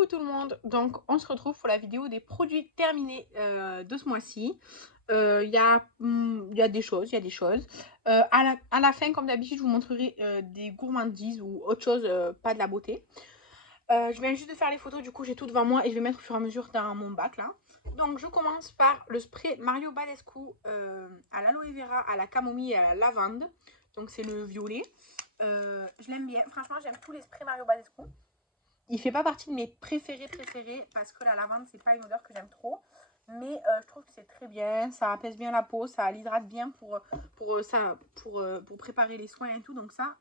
Coucou tout le monde, donc on se retrouve pour la vidéo des produits terminés de ce mois-ci. Il y a des choses, à la fin, comme d'habitude, je vous montrerai des gourmandises ou autre chose, pas de la beauté. Je viens juste de faire les photos, du coup j'ai tout devant moi et je vais mettre au fur et à mesure dans mon bac là. Donc je commence par le spray Mario Badescu à l'aloe vera, à la camomille et à la lavande. Donc c'est le violet. Je l'aime bien, franchement j'aime tous les sprays Mario Badescu. Il fait pas partie de mes préférés parce que la lavande c'est pas une odeur que j'aime trop, mais je trouve que c'est très bien, ça apaise bien la peau, ça l'hydrate bien pour préparer les soins et tout, donc ça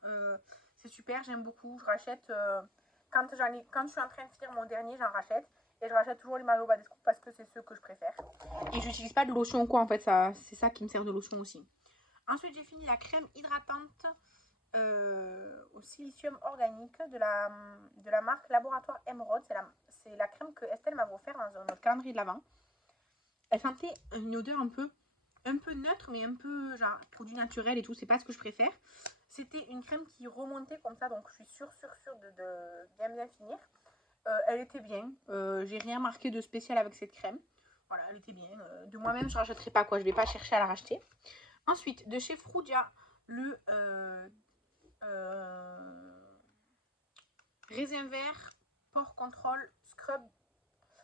c'est super, j'aime beaucoup. Je rachète quand je suis en train de finir mon dernier, j'en rachète et je rachète toujours les Mario Badescu parce que c'est ceux que je préfère et j'utilise pas de lotion ou quoi en fait, ça c'est ça qui me sert de lotion aussi. Ensuite j'ai fini la crème hydratante au silicium organique de la marque Laboratoire Emerald. C'est la crème que Estelle m'avait offert dans notre calendrier de l'Avent. Elle sentait une odeur un peu neutre, mais un peu genre produit naturel et tout. C'est pas ce que je préfère. C'était une crème qui remontait comme ça, donc je suis sûre de bien finir. Elle était bien. J'ai rien marqué de spécial avec cette crème. Voilà, elle était bien. De moi-même, je ne rachèterai pas quoi. Je vais pas chercher à la racheter. Ensuite, de chez Frudia, le raisin vert, pore control, scrub,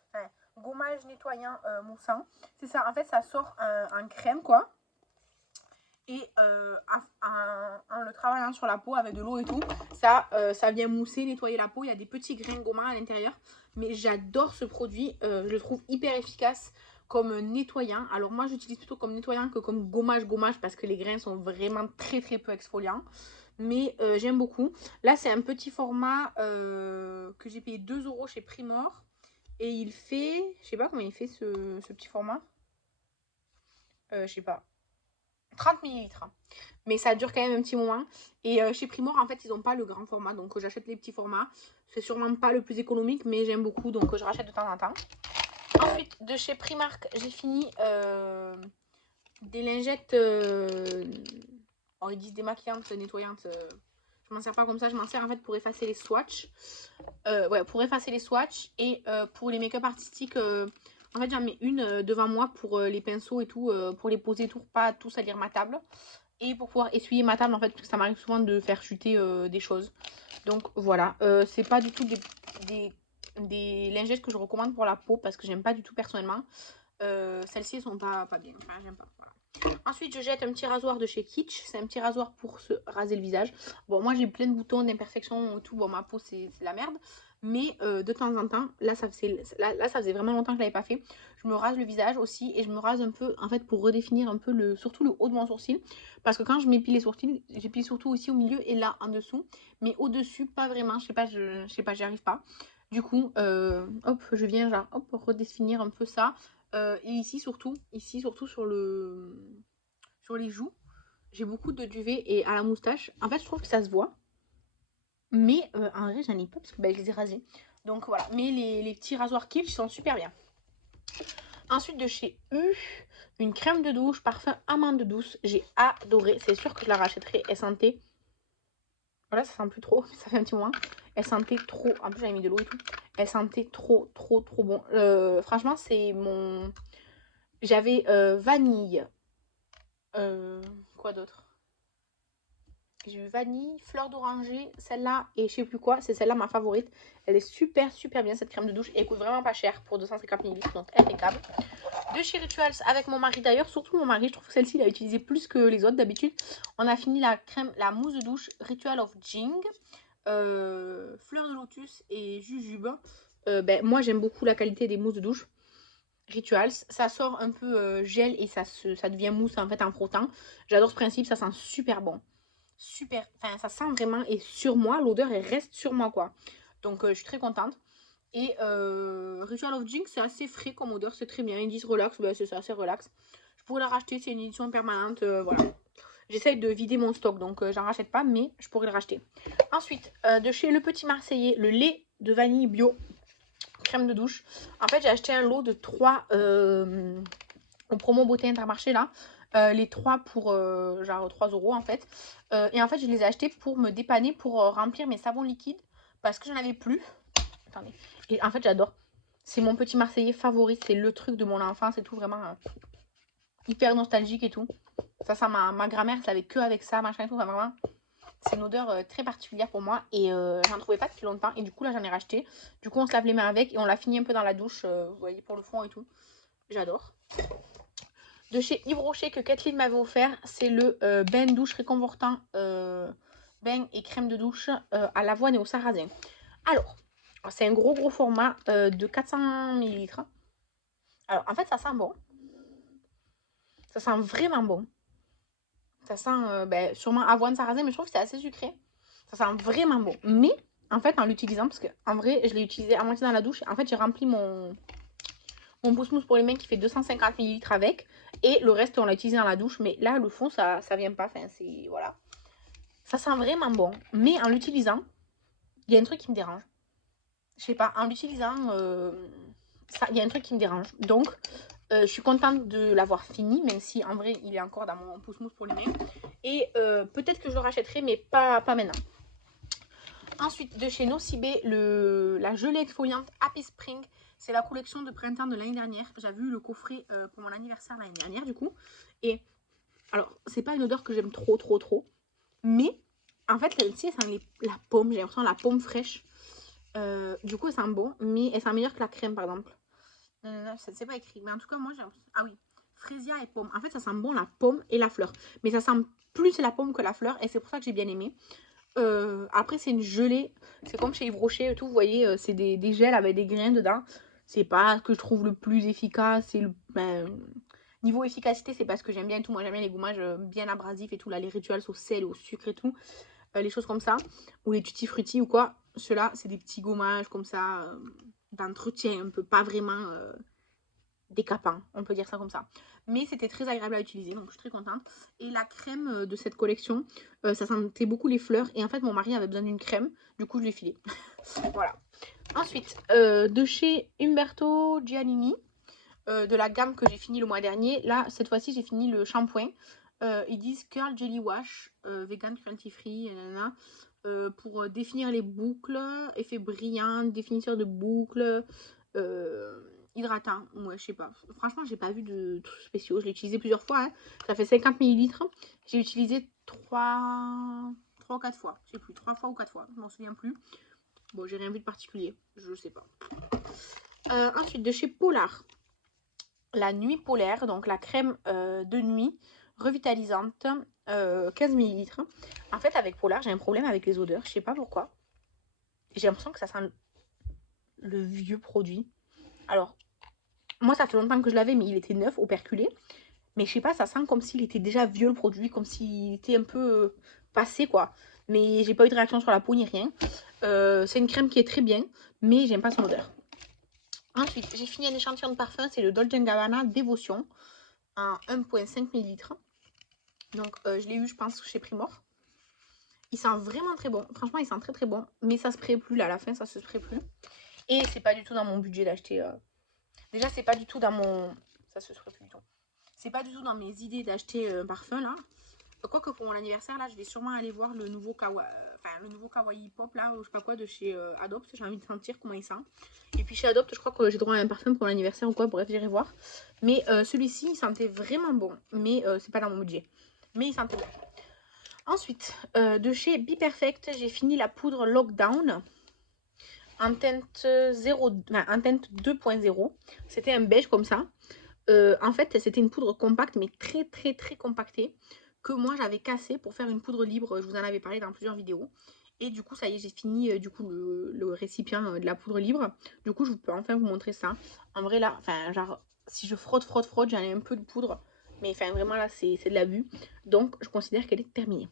enfin, gommage nettoyant moussant. C'est ça, en fait, ça sort en crème, quoi. Et en le travaillant sur la peau avec de l'eau et tout, ça vient mousser, nettoyer la peau. Il y a des petits grains de gommage à l'intérieur. Mais j'adore ce produit. Je le trouve hyper efficace comme nettoyant. Alors moi, j'utilise plutôt comme nettoyant que comme gommage parce que les grains sont vraiment très peu exfoliants. Mais j'aime beaucoup. Là, c'est un petit format que j'ai payé 2 € chez Primor. Et il fait, je sais pas comment il fait ce petit format. Je sais pas. 30 millilitres. Mais ça dure quand même un petit moment. Et chez Primor, en fait, ils n'ont pas le grand format. Donc j'achète les petits formats. C'est sûrement pas le plus économique, mais j'aime beaucoup. Donc je rachète de temps en temps. Ensuite, de chez Primark, j'ai fini des lingettes. Oh, ils disent démaquillantes, nettoyantes. Je m'en sers pas comme ça, je m'en sers en fait pour effacer les swatchs. Ouais, pour effacer les swatchs et pour les make-up artistiques. En fait, j'en mets une devant moi pour les pinceaux et tout, pour les poser tout, pas tout salir ma table. Et pour pouvoir essuyer ma table en fait, parce que ça m'arrive souvent de faire chuter des choses. Donc voilà, c'est pas du tout des lingettes que je recommande pour la peau parce que j'aime pas du tout personnellement. Celles-ci sont pas bien, enfin j'aime pas. Voilà. Ensuite, je jette un petit rasoir de chez Kitsch. C'est un petit rasoir pour se raser le visage. Bon, moi j'ai plein de boutons, d'imperfections, tout. Bon, ma peau c'est la merde. Mais de temps en temps, là ça faisait vraiment longtemps que je l'avais pas fait. Je me rase le visage aussi et je me rase un peu en fait pour redéfinir un peu surtout le haut de mon sourcil. Parce que quand je m'épile les sourcils, j'épile surtout aussi au milieu et là en dessous. Mais au-dessus, pas vraiment. Je sais pas, j'y arrive pas. Du coup, hop, je viens genre hop redéfinir un peu ça. Et ici surtout sur les joues, j'ai beaucoup de duvet et à la moustache. En fait, je trouve que ça se voit. Mais en vrai, j'en ai pas parce que je les ai rasés. Donc voilà. Mais les petits rasoirs Kitsch sont super bien. Ensuite, de chez U, une crème de douche, parfum amande douce. J'ai adoré. C'est sûr que je la rachèterai. Elle sentait. Voilà, ça sent plus trop. Ça fait un petit moment. Elle sentait trop. En plus, j'avais mis de l'eau et tout. Elle sentait trop bon. Franchement, c'est mon. J'avais vanille. Quoi d'autre? J'ai eu vanille, fleur d'oranger, celle-là et je sais plus quoi. C'est celle-là ma favorite. Elle est super bien cette crème de douche. Et elle coûte vraiment pas cher pour 250 ml. Donc impeccable. De chez Rituals avec mon mari d'ailleurs. Surtout mon mari. Je trouve que celle-ci il a utilisé plus que les autres d'habitude. On a fini la mousse de douche Ritual of Jing. Fleur de lotus et jujube. Moi j'aime beaucoup la qualité des mousses de douche. Rituals, ça sort un peu gel et ça devient mousse en fait en frottant. J'adore ce principe, ça sent super bon. Super, enfin ça sent vraiment et sur moi, l'odeur elle reste sur moi quoi. Donc je suis très contente. Et Ritual of Jinx, c'est assez frais comme odeur, c'est très bien. Ils disent relax, c'est ça, c'est relax. Je pourrais la racheter, c'est une édition permanente, voilà. J'essaye de vider mon stock, donc j'en rachète pas, mais je pourrais le racheter. Ensuite, de chez Le Petit Marseillais, le lait de vanille bio crème de douche. En fait, j'ai acheté un lot de 3 au promo beauté Intermarché là. Les 3 pour genre 3 € en fait. Et en fait, je les ai achetés pour me dépanner, pour remplir mes savons liquides parce que j'en avais plus. attendez. Et en fait, j'adore. C'est mon petit Marseillais favori. C'est le truc de mon enfance et tout. Vraiment hyper nostalgique et tout. Ça ma grand-mère, ça avait que avec ça, machin et tout. Enfin, vraiment, c'est une odeur très particulière pour moi. Et j'en trouvais pas depuis longtemps. Et du coup, là, j'en ai racheté. Du coup, on se lave les mains avec. Et on l'a fini un peu dans la douche. Vous voyez, pour le fond et tout. J'adore. De chez Yves Rocher que Kathleen m'avait offert, c'est le bain douche réconfortant bain et crème de douche à l'avoine et au sarrasin. Alors, c'est un gros format de 400 ml. Alors, en fait, ça sent bon. Ça sent vraiment bon. Ça sent sûrement avoine, sarrasin, mais je trouve que c'est assez sucré. Ça sent vraiment bon. Mais, en fait, en l'utilisant, parce qu'en vrai, je l'ai utilisé à moitié dans la douche. En fait, j'ai rempli mon pouce-mousse pour les mains qui fait 250 ml avec. Et le reste, on l'a utilisé dans la douche. Mais là, le fond, ça vient pas. Enfin, c'est... Voilà. Ça sent vraiment bon. Mais en l'utilisant, il y a un truc qui me dérange. Je sais pas, en l'utilisant, il y a un truc qui me dérange. Donc, je suis contente de l'avoir fini, même si en vrai, il est encore dans mon pouce-mousse pour les mains. Et peut-être que je le rachèterai, mais pas maintenant. Ensuite, de chez Nocibé, la gelée exfoliante Happy Spring. C'est la collection de printemps de l'année dernière. J'avais eu le coffret pour mon anniversaire l'année dernière, du coup. Et alors, c'est pas une odeur que j'aime trop. Mais, en fait, celle-ci, elle sent la pomme. J'ai l'impression la pomme fraîche. Du coup, elle sent bon, mais elle sent meilleure que la crème, par exemple. Non, c'est pas écrit. Mais en tout cas, moi, j'ai l'impression... Ah oui, frésia et pomme. En fait, ça sent bon la pomme et la fleur. Mais ça sent plus la pomme que la fleur. Et c'est pour ça que j'ai bien aimé. Après, c'est une gelée. C'est comme chez Yves Rocher et tout. Vous voyez, c'est des gels avec des grains dedans. C'est pas ce que je trouve le plus efficace. C'est niveau efficacité, c'est pas ce que j'aime bien et tout. Moi, j'aime bien les gommages bien abrasifs et tout. Là, les rituels au sel, au sucre et tout. Les choses comme ça. Ou les tutti frutti ou quoi. Ceux-là, c'est des petits gommages comme ça. D'entretien un peu. Pas vraiment décapant. On peut dire ça comme ça. Mais c'était très agréable à utiliser. Donc, je suis très contente. Et la crème de cette collection, ça sentait beaucoup les fleurs. Et en fait, mon mari avait besoin d'une crème. Du coup, je l'ai filé. Voilà. Ensuite, de chez Umberto Giannini. De la gamme que j'ai fini le mois dernier. Là, cette fois-ci, j'ai fini le shampoing. Ils disent Curl Jelly Wash, vegan, cruelty free, pour définir les boucles, effet brillant, définisseur de boucles, hydratant. Ouais, je sais pas. Franchement, j'ai pas vu de trucs spéciaux. Je l'ai utilisé plusieurs fois. Hein. Ça fait 50 ml. J'ai utilisé 3 ou 4 fois. Je sais plus, 3 fois ou 4 fois. Je m'en souviens plus. Bon, j'ai rien vu de particulier. Je sais pas. Ensuite, de chez Polar. La nuit polaire, donc la crème de nuit revitalisante, 15 ml. En fait, avec Polar, j'ai un problème avec les odeurs. Je sais pas pourquoi. J'ai l'impression que ça sent le vieux produit. Alors, moi, ça fait longtemps que je l'avais, mais il était neuf, operculé. Mais je sais pas, ça sent comme s'il était déjà vieux le produit, comme s'il était un peu passé, quoi. Mais j'ai pas eu de réaction sur la peau ni rien. C'est une crème qui est très bien, mais j'aime pas son odeur. Ensuite, j'ai fini un échantillon de parfum, c'est le Dolce & Gabbana Dévotion en 1,5 ml. Donc, je l'ai eu, je pense, chez Primor. Il sent vraiment très bon. Franchement, il sent très bon. Mais ça se spray plus, là, à la fin, ça se spray plus. Et c'est pas du tout dans mon budget d'acheter... Déjà, c'est pas du tout dans mon... Ça se spray plus du tout. C'est pas du tout dans mes idées d'acheter un parfum, là. Quoique pour mon anniversaire, là, je vais sûrement aller voir le nouveau Kawaii Pop, là, ou je sais pas quoi, de chez Adopt. J'ai envie de sentir comment il sent. Et puis chez Adopt, je crois que j'ai droit à un parfum pour l'anniversaire ou quoi. Bref, j'irai voir. Mais celui-ci, il sentait vraiment bon. Mais c'est pas dans mon budget. Mais il sentait bon. Ensuite, de chez Be Perfect, j'ai fini la poudre Lockdown en teinte 2.0. C'était un beige comme ça. En fait, c'était une poudre compacte, mais très compactée, que moi j'avais cassée pour faire une poudre libre. Je vous en avais parlé dans plusieurs vidéos. Et du coup, ça y est, j'ai fini du coup le récipient de la poudre libre. Du coup, je peux enfin vous montrer ça. En vrai, là, enfin, genre, si je frotte, j'en ai un peu de poudre. Mais enfin, vraiment, là, c'est de l'abus. Donc, je considère qu'elle est terminée.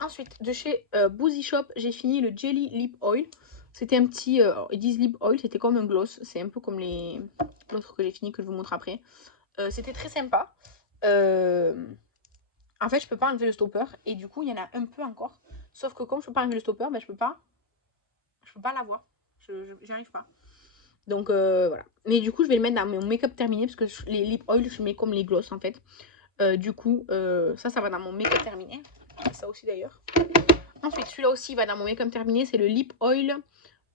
Ensuite, de chez Boozy Shop, j'ai fini le Jelly Lip Oil. C'était un petit, ils disent Lip Oil, c'était comme un gloss. C'est un peu comme l'autre que j'ai fini, que je vous montre après. C'était très sympa. En fait, je peux pas enlever le stopper. Et du coup, il y en a un peu encore. Sauf que comme je peux pas enlever le stopper, ben, je peux pas l'avoir. J'y arrive pas. Donc, voilà. Mais du coup, je vais le mettre dans mon make-up terminé. Parce que les lip oil, je mets comme les gloss, en fait. Du coup, ça va dans mon make-up terminé. Ça aussi, d'ailleurs. Ensuite, celui-là aussi va dans mon make-up terminé. C'est le Lip Oil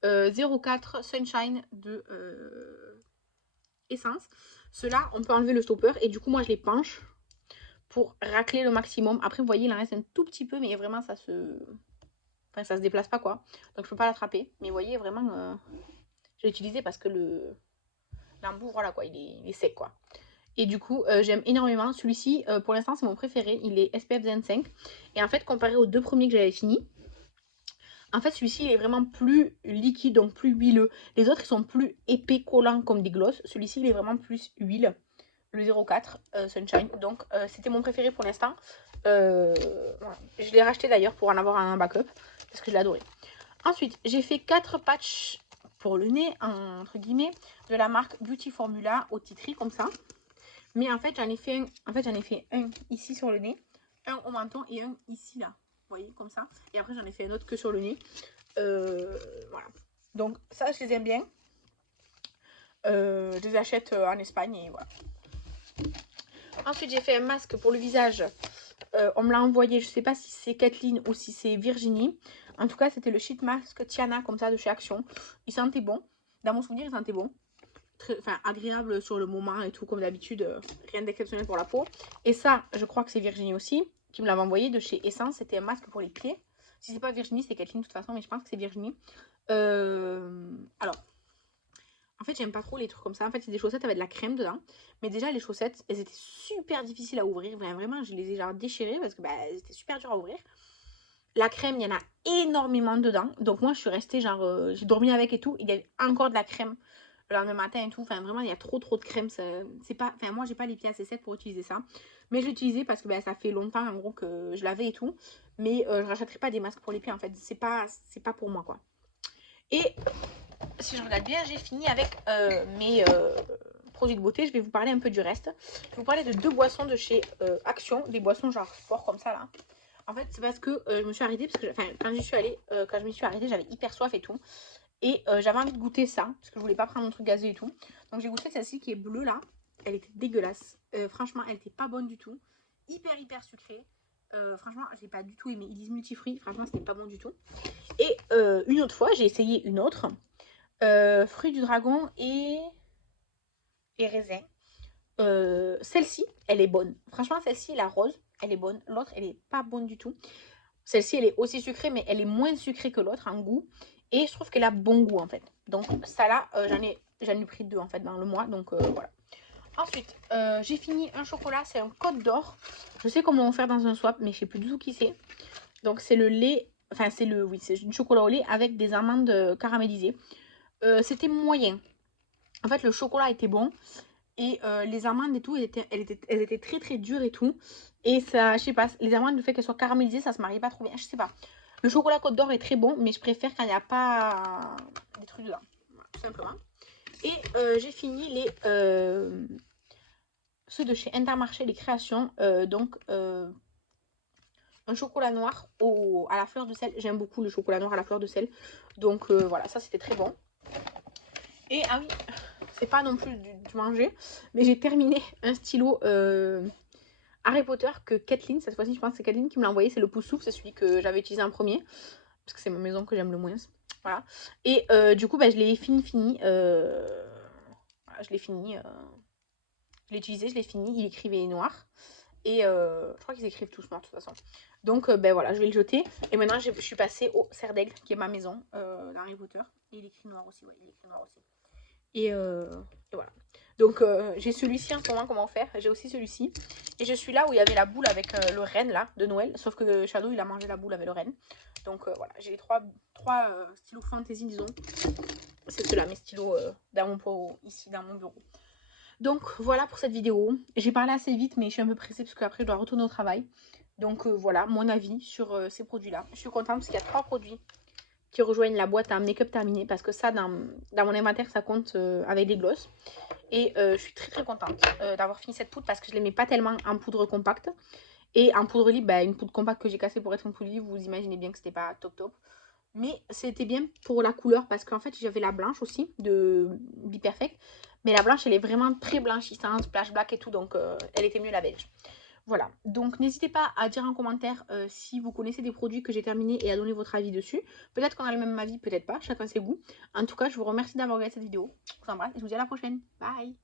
04 Sunshine de Essence. Ceux-là, on peut enlever le stopper et du coup, moi, je les penche pour racler le maximum. Après, vous voyez, il en reste un tout petit peu, mais vraiment, ça se... Enfin, ça se déplace pas, quoi. Donc, je peux pas l'attraper. Mais vous voyez, vraiment, je l'ai utilisé parce que l'embout, voilà, quoi, il est sec, quoi. Et du coup, j'aime énormément. Celui-ci, pour l'instant, c'est mon préféré. Il est SPF 25. Et en fait, comparé aux deux premiers que j'avais fini, en fait, celui-ci, il est vraiment plus liquide, donc plus huileux. Les autres, ils sont plus épais, collants comme des glosses. Celui-ci, il est vraiment plus huile. Le 04 Sunshine. Donc, c'était mon préféré pour l'instant. Voilà. Je l'ai racheté d'ailleurs pour en avoir un backup. Parce que je l'ai adoré. Ensuite, j'ai fait 4 patchs pour le nez, entre guillemets, de la marque Beauty Formula au titri, comme ça. Mais en fait, j'en ai fait un ici sur le nez, un au menton et un ici, là. Vous voyez, comme ça. Et après, j'en ai fait un autre que sur le nez. Voilà. Donc, ça, je les aime bien. Je les achète en Espagne et voilà. Ensuite, j'ai fait un masque pour le visage. On me l'a envoyé, je sais pas si c'est Kathleen ou si c'est Virginie. En tout cas, c'était le sheet mask Tiana, comme ça, de chez Action. Il sentait bon. Dans mon souvenir, il sentait bon. Enfin, agréable sur le moment et tout, comme d'habitude. Rien d'exceptionnel pour la peau. Et ça, je crois que c'est Virginie aussi, qui me l'avait envoyé de chez Essence. C'était un masque pour les pieds. Si c'est pas Virginie, c'est Kathleen de toute façon, mais je pense que c'est Virginie. Alors, en fait, j'aime pas trop les trucs comme ça. En fait, c'est des chaussettes avec de la crème dedans. Mais déjà, les chaussettes, elles étaient super difficiles à ouvrir. Vraiment, je les ai genre déchirées parce que bah, elles étaient super dures à ouvrir. La crème, il y en a énormément dedans. Donc moi, je suis restée genre... j'ai dormi avec et tout. Il y avait encore de la crème le lendemain matin et tout. Enfin, vraiment, il y a trop de crème. C'est pas... Enfin, moi, j'ai pas les pieds assez secs pour utiliser ça. Mais je l'ai utilisé parce que bah, ça fait longtemps, en gros, que je l'avais et tout. Mais je rachèterai pas des masques pour les pieds, en fait. C'est pas pour moi, quoi. Et si je regarde bien, j'ai fini avec mes produits de beauté. Je vais vous parler un peu du reste. Je vais vous parler de 2 boissons de chez Action. Des boissons genre sport comme ça, là. En fait, c'est parce que je me suis arrêtée, parce que quand je m'y suis arrêtée, j'avais hyper soif et tout. Et j'avais envie de goûter ça, parce que je voulais pas prendre mon truc gazeux et tout. Donc j'ai goûté celle-ci qui est bleue là. Elle était dégueulasse. Franchement, elle était pas bonne du tout. Hyper sucrée. Franchement, j'ai pas du tout aimé. Ils disent multifruits. Franchement, c'était pas bon du tout. Et une autre fois, j'ai essayé une autre. Fruits du dragon et raisin. Celle-ci, elle est bonne. Franchement, celle-ci, la rose, elle est bonne. L'autre, elle est pas bonne du tout. Celle-ci, elle est aussi sucrée, mais elle est moins sucrée que l'autre en goût. Et je trouve qu'elle a bon goût, en fait. Donc, ça là, j'en ai pris 2, en fait, dans le mois. Donc, voilà. Ensuite, j'ai fini un chocolat. C'est un Côte d'Or. Je sais comment faire dans un swap, mais je sais plus du tout qui c'est. Donc, c'est le lait... Enfin, c'est du chocolat au lait avec des amandes caramélisées. C'était moyen. En fait, le chocolat était bon. Et les amandes et tout, elles étaient très dures et tout. Et ça, je sais pas, les amandes, le fait qu'elles soient caramélisées, ça se marie pas trop bien. Je sais pas. Le chocolat Côte d'Or est très bon, mais je préfère quand il n'y a pas des trucs dedans. Voilà, tout simplement. Et j'ai fini ceux de chez Intermarché, les créations. Donc, un chocolat noir à la fleur de sel. J'aime beaucoup le chocolat noir à la fleur de sel. Donc, voilà, ça c'était très bon. Et ah oui, c'est pas non plus du manger, mais j'ai terminé un stylo Harry Potter que Kathleen, cette fois-ci je pense que c'est Kathleen qui me l'a envoyé, c'est le Poussouf, c'est celui que j'avais utilisé en premier, parce que c'est ma maison que j'aime le moins, voilà. Et du coup, bah, je l'ai fini, voilà, je l'ai fini, je l'ai utilisé, je l'ai fini, il écrivait noir, et je crois qu'ils écrivent tous noir de toute façon. Donc ben voilà, je vais le jeter, et maintenant je suis passée au Serre d'Aigle, qui est ma maison, d'Harry Potter, et il écrit noir aussi, ouais, il écrit noir aussi. Et voilà. Donc j'ai celui-ci en ce moment, comment faire. J'ai aussi celui-ci. Et je suis là où il y avait la boule avec le renne là, de Noël. Sauf que Shadow il a mangé la boule avec le renne. Donc voilà, j'ai les trois stylos fantasy, disons. C'est ceux-là, mes stylos dans mon pot, ici dans mon bureau. Donc voilà pour cette vidéo. J'ai parlé assez vite, mais je suis un peu pressée parce qu'après je dois retourner au travail. Donc voilà mon avis sur ces produits-là. Je suis contente parce qu'il y a 3 produits qui rejoignent la boîte à make-up terminé, parce que ça dans mon inventaire ça compte avec des glosses. Et je suis très contente d'avoir fini cette poudre parce que je ne l'aimais pas tellement en poudre compacte. Et en poudre libre, bah, une poudre compacte que j'ai cassée pour être en poudre libre, vous imaginez bien que c'était pas top. Mais c'était bien pour la couleur parce qu'en fait j'avais la blanche aussi de Be Perfect. Mais la blanche elle est vraiment très blanchissante, splash black et tout, donc elle était mieux la beige. Voilà, donc n'hésitez pas à dire en commentaire si vous connaissez des produits que j'ai terminés et à donner votre avis dessus. Peut-être qu'on a le même avis, peut-être pas, chacun ses goûts. En tout cas, je vous remercie d'avoir regardé cette vidéo. Je vous embrasse et je vous dis à la prochaine. Bye!